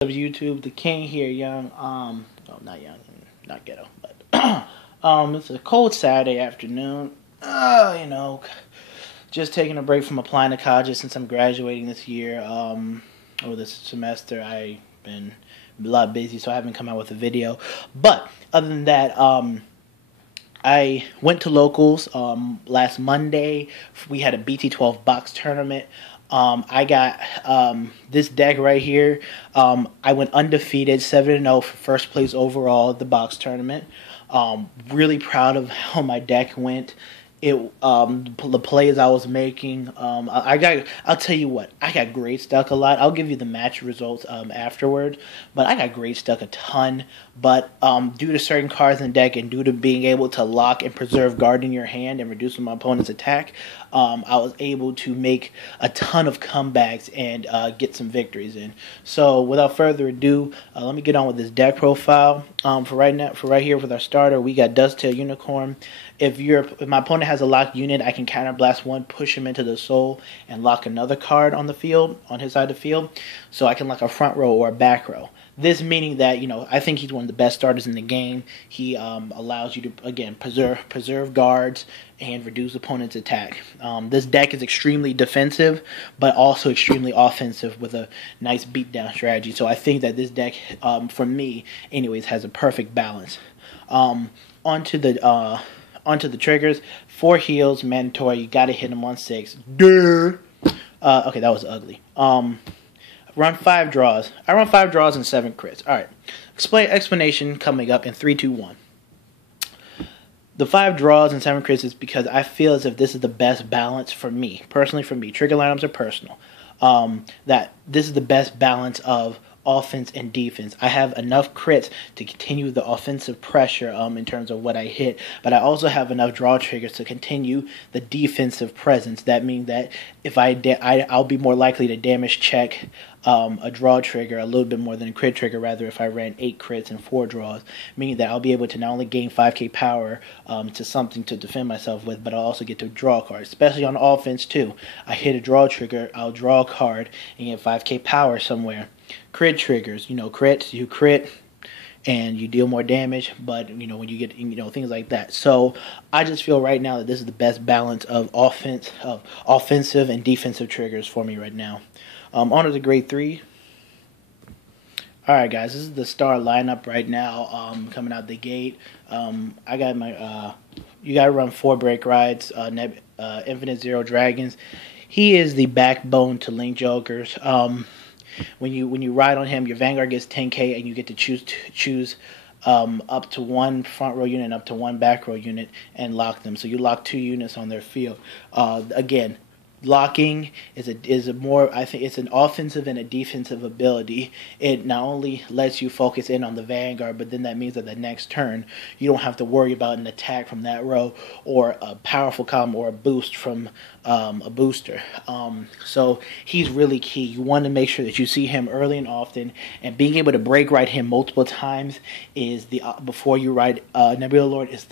Of YouTube, the king here, young. No, not young, not ghetto, but it's a cold Saturday afternoon. Just taking a break from applying to colleges since I'm graduating this year. Or this semester, I've been a lot busy, so I haven't come out with a video. But other than that, I went to locals last Monday. We had a BT12 box tournament. I got this deck right here. I went undefeated, 7-0 for first place overall at the box tournament. Really proud of how my deck went. The plays I was making. I'll tell you what. I got grade stuck a lot. I'll give you the match results afterward. But I got grade stuck a ton. But due to certain cards in the deck and due to being able to lock and preserve guard in your hand and reduce my opponent's attack, I was able to make a ton of comebacks and get some victories in. So without further ado, let me get on with this deck profile. For right here with our starter, we got Dusttail Unicorn. If my opponent has a locked unit, I can counterblast one, push him into the soul, and lock another card on the field, on his side of the field. So I can lock a front row or a back row. This meaning that, I think he's one of the best starters in the game. He allows you to, again, preserve guards and reduce opponent's attack. This deck is extremely defensive, but also extremely offensive with a nice beatdown strategy. So I think that this deck, for me, anyways, has a perfect balance. Onto the triggers. 4 heals, mandatory. You gotta hit them on 6. Okay, that was ugly. Run 5 draws. I run 5 draws and 7 crits. Alright. Explanation coming up in 3, 2, 1. The 5 draws and 7 crits is because I feel as if this is the best balance for me. Personally, for me. Trigger lineups are personal. That this is the best balance of offense and defense. I have enough crits to continue the offensive pressure in terms of what I hit, but I also have enough draw triggers to continue the defensive presence. That means that if I'll be more likely to damage check a draw trigger a little bit more than a crit trigger, rather if I ran 8 crits and 4 draws, meaning that I'll be able to not only gain 5k power to something to defend myself with, but I'll also get to draw cards, especially on offense too. I hit a draw trigger, I'll draw a card and get 5k power somewhere. Crit triggers, crits, you crit and you deal more damage, but when you get things like that. So I just feel right now that this is the best balance of offensive and defensive triggers for me right now. On to the grade 3. Alright guys, this is the star lineup right now, coming out the gate. I got my you gotta run 4 break rides, Infinite Zero Dragons. He is the backbone to Link Jokers. When you ride on him, your Vanguard gets 10k, and you get to choose up to 1 front row unit and up to 1 back row unit and lock them. So you lock 2 units on their field. Again, locking is a more, I think it's an offensive and a defensive ability. It not only lets you focus in on the Vanguard, but then that means that the next turn you don't have to worry about an attack from that row or a powerful column or a boost from a booster. So he's really key. You want to make sure that you see him early and often, and being able to break ride him multiple times is before you ride Nebula Lord is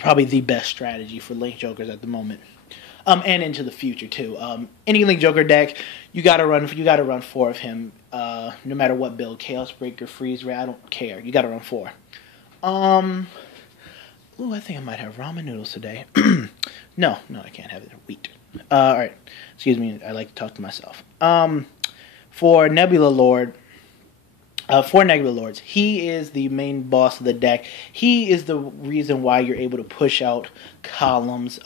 probably the best strategy for Link Jokers at the moment, and into the future too. Any Link Joker deck, you gotta run 4 of him, no matter what build. Chaos Breaker, Freeze Ray, I don't care. You gotta run 4. Ooh, I think I might have ramen noodles today. No, I can't have it. Wheat. All right. Excuse me. I like to talk to myself. For Nebula Lord. For Nebula Lords, he is the main boss of the deck. He is the reason why you're able to push out columns,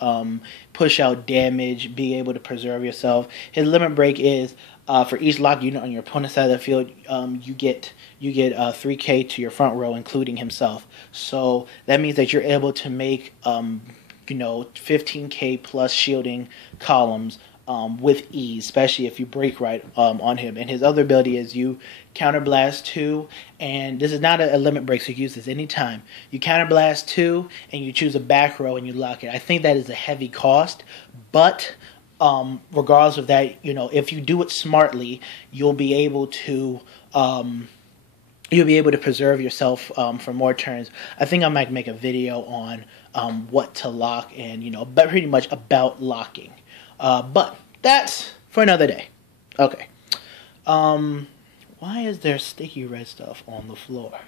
push out damage, be able to preserve yourself. His limit break is for each lock unit on your opponent's side of the field, you get 3k to your front row, including himself. So that means that you're able to make 15k plus shielding columns with ease, especially if you break right on him. And his other ability is you counterblast 2, and this is not a limit break, so you use this anytime. You counterblast 2, and you choose a back row and you lock it. I think that is a heavy cost, but regardless of that, if you do it smartly, you'll be able to preserve yourself for more turns. I think I might make a video on what to lock and but pretty much about locking. But that's for another day. Okay. Why is there sticky red stuff on the floor?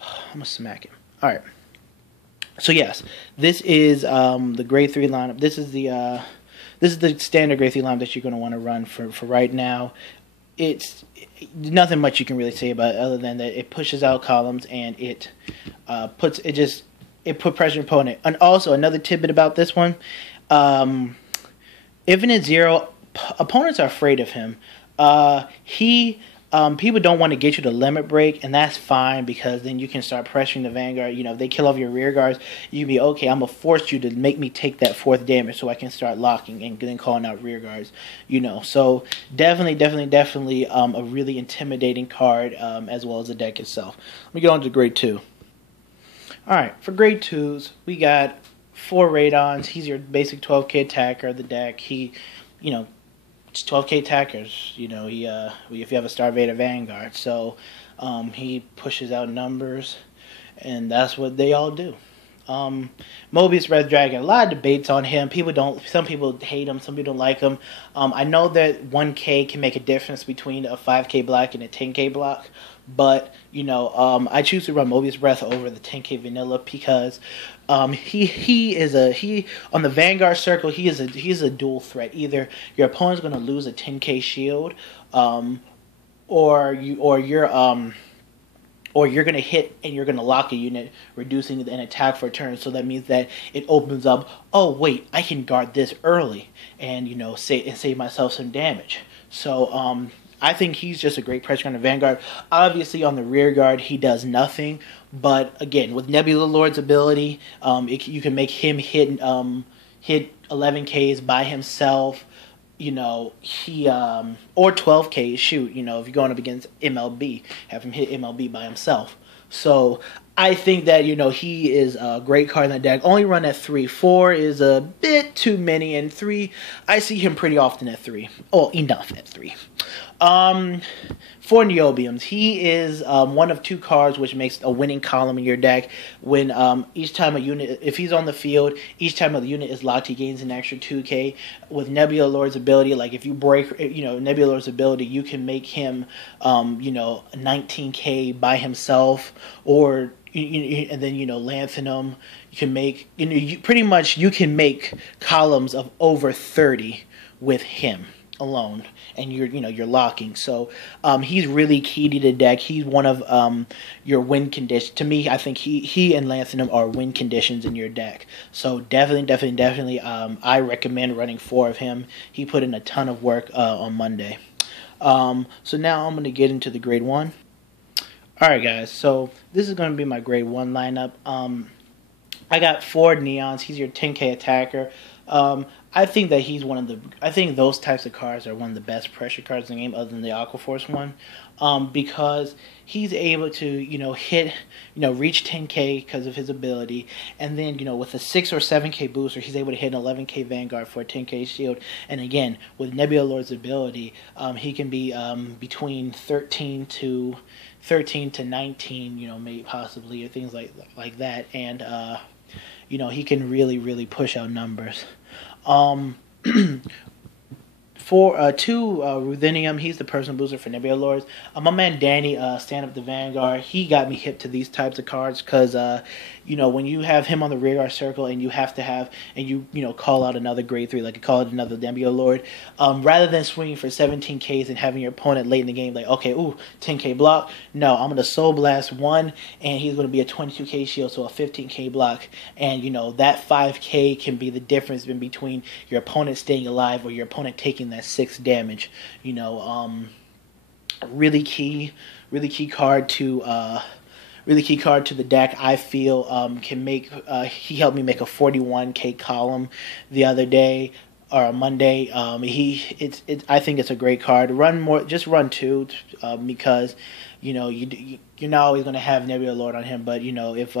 I'm gonna smack him. All right. So yes, this is the grade 3 lineup. This is the standard grade 3 lineup that you're going to want to run for right now. It's nothing much you can really say about it other than that it pushes out columns and it put pressure on opponent. And also another tidbit about this one, Infinite Zero, opponents are afraid of him. People don't want to get you to limit break, and that's fine because then you can start pressuring the Vanguard. You know, if they kill off your rear guards, you can be, okay, I'm going to force you to make me take that 4th damage so I can start locking and then calling out rear guards, you know. So definitely a really intimidating card as well as the deck itself. Let me get on to grade 2. All right, for grade 2s, we got 4 Radons. He's your basic 12k attacker of the deck. He, you know, 12k attackers, you know, if you have a Star-vader Vanguard, so he pushes out numbers, and that's what they all do. Mobius Red Dragon, a lot of debates on him. Some people hate him, some people don't like him. I know that 1k can make a difference between a 5k block and a 10k block, but you know, I choose to run Mobius Breath over the 10k vanilla because he on the Vanguard circle, he is a dual threat. Either your opponent's going to lose a 10k shield, or you're going to hit and you're going to lock a unit, reducing an attack for a turn. So that means that it opens up, oh wait, I can guard this early and, you know, save myself some damage. So I think he's just a great pressure on the Vanguard. Obviously on the rear guard he does nothing, but again with Nebula Lord's ability, you can make him hit 11Ks by himself. You know, or 12K, shoot, you know, if you're going up against MLB, have him hit MLB by himself. So I think that, you know, he is a great card in the deck. Only run at 3. 4 is a bit too many, and 3, I see him pretty often at 3. Oh, enough at 3. For Niobiums, he is one of 2 cards which makes a winning column in your deck. When each time a unit, if he's on the field, each time a unit is locked, he gains an extra 2k. With Nebula Lord's ability, like if you break, you know, Nebula Lord's ability, you can make him, you know, 19k by himself, or and then, you know, lengthen him. You can make, you know, pretty much you can make columns of over 30 with him alone, and you're locking. So he's really key to the deck. He's one of your win conditions. To me, I think he and Lanthanum are win conditions in your deck. So definitely I recommend running 4 of him. He put in a ton of work on Monday. So now I'm going to get into the grade 1. Alright guys, so this is going to be my grade 1 lineup. I got 4 Neons. He's your 10k attacker. I think that he's I think those types of cards are one of the best pressure cards in the game, other than the Aqua Force one, because he's able to, you know, reach 10k because of his ability, and then, you know, with a 6 or 7k booster, he's able to hit an 11k Vanguard for a 10k shield. And again, with Nebula Lord's ability, he can be between 13 to 19, you know, maybe possibly, or things like that, and you know, he can really push out numbers. For 2 Ruthenium, he's the personal booster for Nebula Lords. My man Danny, Stand Up the Vanguard, he got me hip to these types of cards because, you know, when you have him on the rear guard circle and you have to have, and you know, call out another grade 3, like you call it another Nebula Lord, rather than swinging for 17Ks and having your opponent late in the game like, okay, ooh, 10k block, no, I'm going to Soul Blast 1, and he's going to be a 22k shield, so a 15k block, and, you know, that 5k can be the difference in between your opponent staying alive or your opponent taking that 6 damage. You know, really key card to the deck. I feel can make he helped me make a 41k column the other day, or Monday. I think it's a great card. Just run 2 because, you know, you're not always going to have Nebula Lord on him, but, you know, if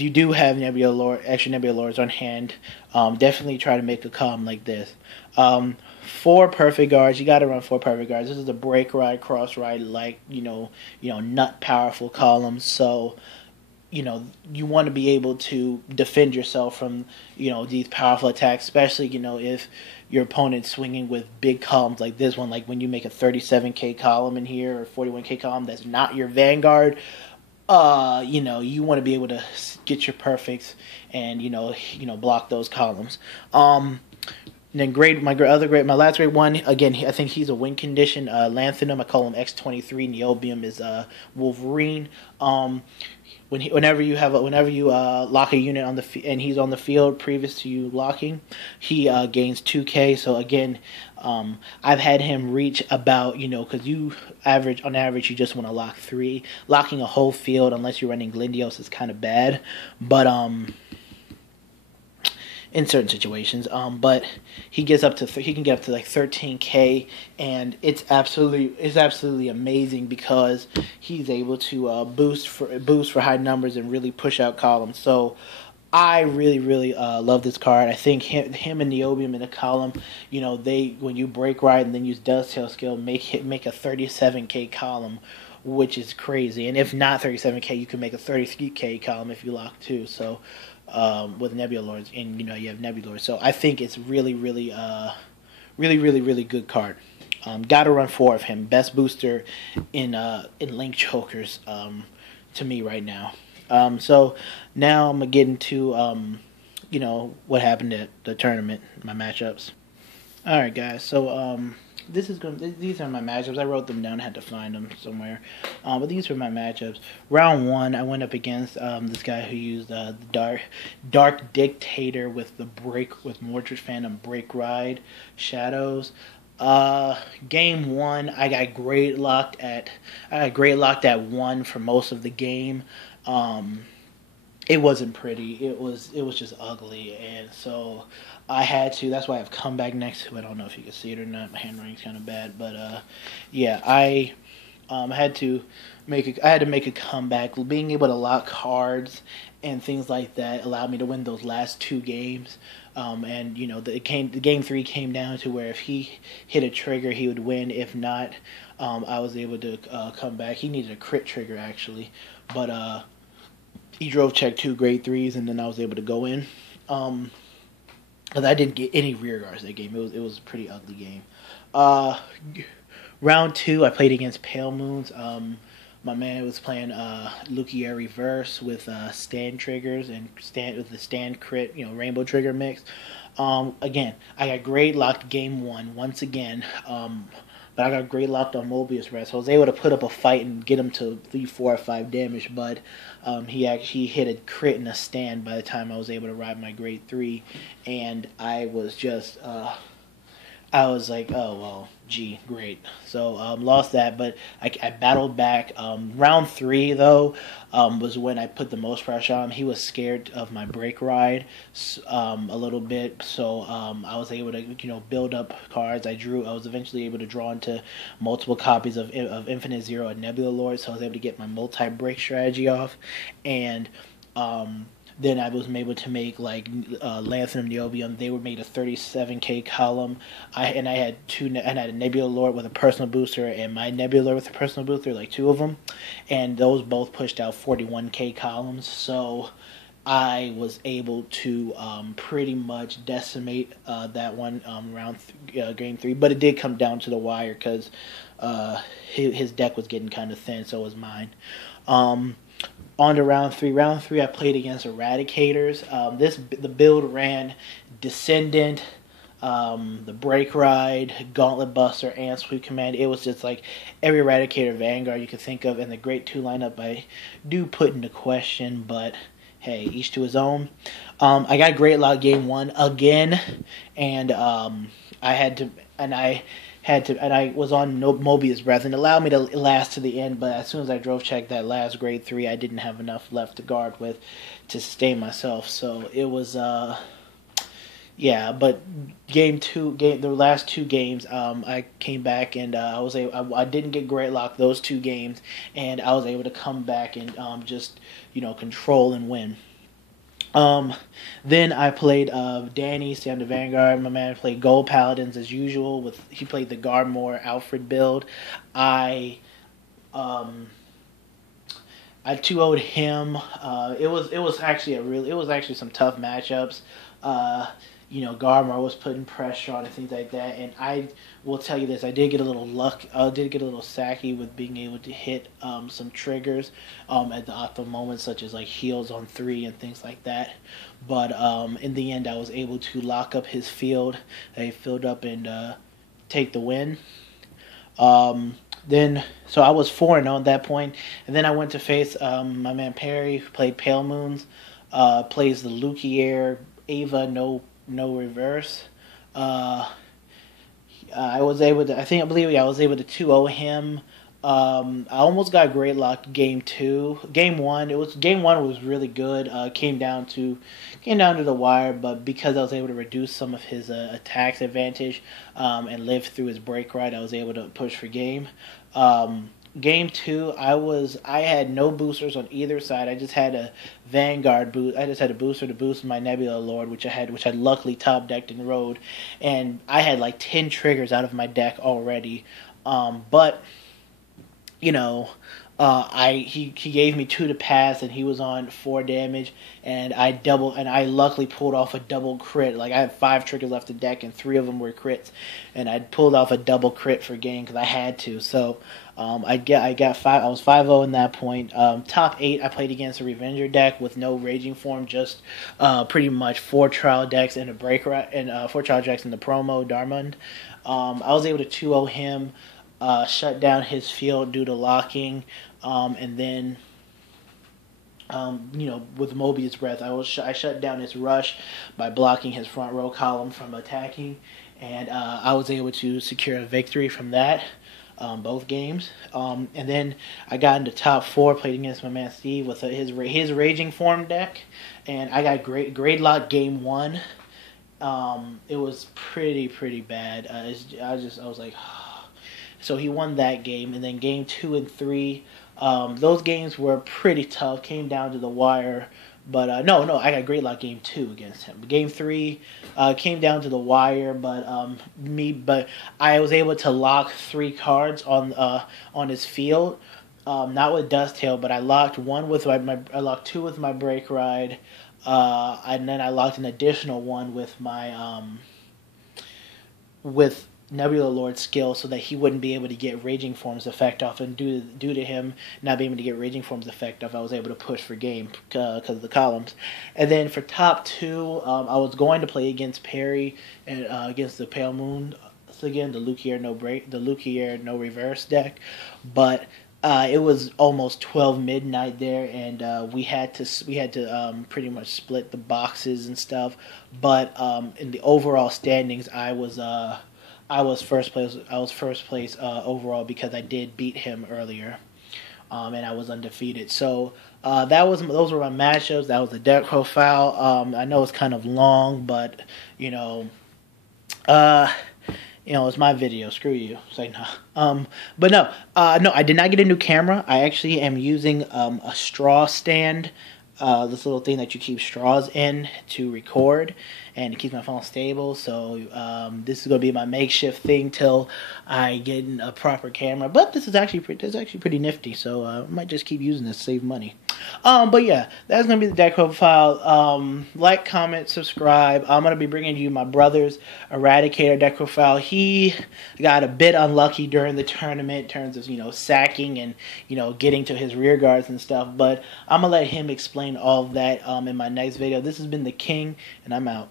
you do have extra Nebula Lords on hand, definitely try to make a column like this. 4 perfect guards. You got to run 4 perfect guards. This is a break ride, cross ride, like, you know, nut powerful columns. So, you know, you want to be able to defend yourself from, you know, these powerful attacks, especially, you know, if your opponent swinging with big columns like this one, like when you make a 37k column in here or 41k column that's not your Vanguard, you know, you want to be able to get your perfects and block those columns. And then my last grade one, again, I think he's a win condition. Lanthanum, I call him X-23. Niobium is Wolverine. Whenever you lock a unit on and he's on the field previous to you locking, he gains 2k. So again, I've had him reach about, because on average you just want to lock 3. Locking a whole field unless you're running Glindios is kind of bad, but in certain situations, but he can get up to like 13k, and it's absolutely amazing because he's able to boost for high numbers and really push out columns. So I really love this card. I think him and Niobium in a column, when you break right and then use Dovetail skill, make a 37k column, which is crazy. And if not 37k, you can make a 33k column if you lock too. So with Nebula Lords, and you have Nebula Lords. So I think it's really good card. Gotta run 4 of him. Best booster in Link Chokers to me right now. So now I'm gonna get into what happened at the tournament, my matchups. All right, guys. So these are my matchups. I wrote them down. I had to find them somewhere. But these were my matchups. Round 1, I went up against this guy who used the Dark Dictator with Mordred's Phantom Break Ride Shadows. Game 1, I got great locked at 1 for most of the game. It wasn't pretty. It was just ugly, and so I had to. That's why I have comeback next to it. I don't know if you can see it or not. My handwriting's kind of bad, but yeah, I had to make a comeback. Being able to lock cards and things like that allowed me to win those last 2 games. And the game 3 came down to where if he hit a trigger, he would win. If not, I was able to come back. He needed a crit trigger actually, but he drove check 2 grade 3s, and then I was able to go in. Because I didn't get any rear guards that game. It was a pretty ugly game. Round 2, I played against Pale Moons. My man was playing Lukia Reverse with stand triggers and with the stand crit, rainbow trigger mix. Again, I got grade locked game 1 once again. But I got grade locked on Mobius Red, so I was able to put up a fight and get him to 3, 4, or 5 damage. But he actually hit a crit and a stand by the time I was able to ride my grade 3, and I was just I was like, oh, well, gee, great. So, lost that, but I battled back. Round 3, though, was when I put the most pressure on him. He was scared of my break ride a little bit, so I was able to, build up cards. I was eventually able to draw into multiple copies of Infinite Zero and Nebula Lord, so I was able to get my multi-break strategy off, and then I was able to make Lanthanum Niobium. They were made a 37k column. I had a Nebula Lord with a personal booster and my Nebula Lord with a personal booster, like 2 of them, and those both pushed out 41k columns. So I was able to pretty much decimate that one game 3, but it did come down to the wire because his deck was getting kind of thin, so was mine. On to round 3. Round 3, I played against Eradicators. The build ran Descendant, the Break Ride, Gauntlet Buster, and Sweep Command. It was just like every Eradicator Vanguard you could think of, and the Great 2 lineup I do put into question, but hey, each to his own. I got Great Lock game 1 again, and I was on Mobius Breath, and it allowed me to last to the end, but as soon as I drove checked that last grade 3, I didn't have enough left to guard with to sustain myself, so it was, yeah, but the last 2 games, I came back, and I didn't get Great Lock those 2 games, and I was able to come back and just, control and win. Then I played Danny, Sam the Vanguard. My man played Gold Paladins as usual. He played the Gardmore Alfred build. I 2-0'd him. It was actually some tough matchups. Garmar was putting pressure on and things like that. And I will tell you this: I did get a little did get a little sacky with being able to hit some triggers at the optimal moments, such as like heals on 3 and things like that. But in the end, I was able to lock up his field. I filled up and take the win. So I was 4-0 at that point, and then I went to face my man Perry, who played Pale Moons, plays the Lukier Ava no reverse. I was able to, I believe I was able to 2-0 him. I almost got great locked game 2. Game 1 was really good. Came down to the wire, but because I was able to reduce some of his attacks advantage and live through his break ride, I was able to push for game. Game 2, I had no boosters on either side. I just had a Vanguard boost. I just had a booster to boost my Nebula Lord, which I luckily top decked and rode, and I had like 10 triggers out of my deck already. But he gave me 2 to pass, and he was on 4 damage, and I luckily pulled off a double crit. Like, I had 5 triggers left in deck, and 3 of them were crits, and I pulled off a double crit for game because I had to. So I was 5-0 in that point. Top 8, I played against a Revenger deck with no Raging Form, just pretty much 4 trial decks and a break and 4 trial decks in the promo Darmond. I was able to 2-0 him. Shut down his field due to locking, and then, with Mobius Breath, I shut down his rush by blocking his front row column from attacking, and I was able to secure a victory from that, both games. And then I got into top 4, played against my man Steve with his Raging Form deck, and I got grade lock game 1. It was pretty bad. I was like. So he won that game, and then game 2 and 3, those games were pretty tough. Came down to the wire, but no, I got great luck game 2 against him. Game 3 came down to the wire, but I was able to lock 3 cards on his field, not with Dusttail, but I locked 2 with my break ride, and then I locked an additional 1 with my with Nebula Lord's skill, so that he wouldn't be able to get Raging Form's effect off, and due to him not being able to get Raging Form's effect off, I was able to push for game because of the columns. And then for top 2, I was going to play against Perry and against the Pale Moon again, the Lukier no reverse deck, but it was almost 12 midnight there, and we had to pretty much split the boxes and stuff. But in the overall standings, I was first place. Overall because I did beat him earlier, and I was undefeated. So those were my matchups. That was the deck profile. I know it's kind of long, but it's my video. Screw you. It's like no. But no, I did not get a new camera. I actually am using a straw stand. This little thing that you keep straws in to record, and it keeps my phone stable. So this is going to be my makeshift thing till I get a proper camera. But this is actually pretty nifty, so I might just keep using this to save money. But yeah, that's going to be the deck profile. Like, comment, subscribe. I'm going to be bringing you my brother's Eradicator deck profile. He got a bit unlucky during the tournament in terms of, sacking and, getting to his rear guards and stuff. But I'm going to let him explain all of that in my next video. This has been The King, and I'm out.